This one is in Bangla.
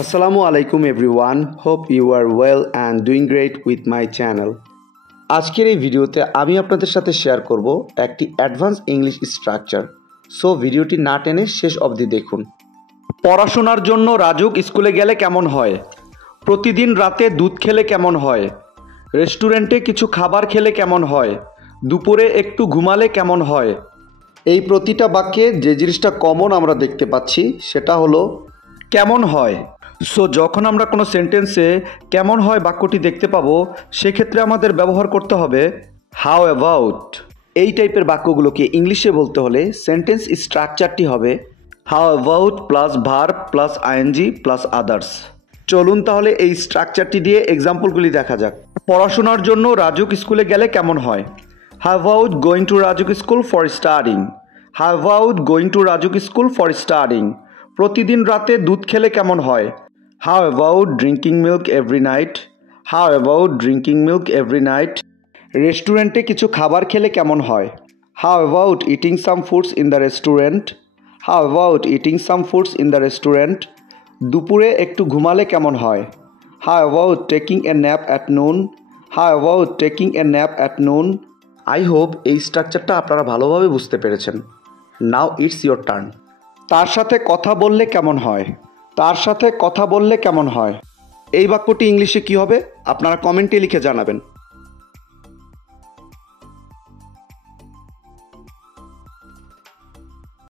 Assalamu alaikum everyone. Hope you are well and doing great with my channel. আজকের এই ভিডিওতে আমি আপনাদের সাথে শেয়ার করব একটি অ্যাডভান্স ইংলিশ স্ট্রাকচার। সো ভিডিওটি না টেনে শেষ অবধি দেখুন। পড়াশোনার জন্য রাজুক স্কুলে গেলে কেমন হয়? প্রতিদিন রাতে দুধ খেলে কেমন হয়? রেস্টুরেন্টে কিছু খাবার খেলে কেমন হয়? দুপুরে একটু ঘুমালে কেমন হয়? এই প্রতিটা বাক্যে যে জিনিসটা কমন আমরা দেখতে পাচ্ছি সেটা হলো কেমন হয়। সো যখন আমরা কোনো সেন্টেন্সে কেমন হয় বাক্যটি দেখতে পাবো সেক্ষেত্রে আমাদের ব্যবহার করতে হবে হাউ অ্যাবাউট। এই টাইপের বাক্যগুলোকে ইংলিশে বলতে হলে সেন্টেন্স স্ট্রাকচারটি হবে how about plus verb plus ING plus others. চলুন তাহলে এই স্ট্রাকচারটি দিয়ে এক্সাম্পলগুলি দেখা যাক। পড়াশোনার জন্য রাজুক স্কুলে গেলে কেমন হয়? How about going to RAJUK school for studying. How about going to RAJUK school for studying. প্রতিদিন রাতে দুধ খেলে কেমন হয়? How about drinking milk every night? How about drinking milk every night? রেস্টুরেন্টে কিছু খাবার খেলে কেমন হয়? How about eating some foods in the restaurant? How about eating some foods in the restaurant? দুপুরে একটু ঘুমালে কেমন হয়? How about taking a nap at noon? How about taking a nap at noon? I hope এই স্ট্রাকচারটা আপনারা ভালোভাবে বুঝতে পেরেছেন। Now it's your turn. তার সাথে কথা বললে কেমন হয়? তার সাথে কথা বললে কেমন হয়? এই বাক্যটি ইংলিশে কী হবে আপনারা কমেন্টে লিখে জানাবেন।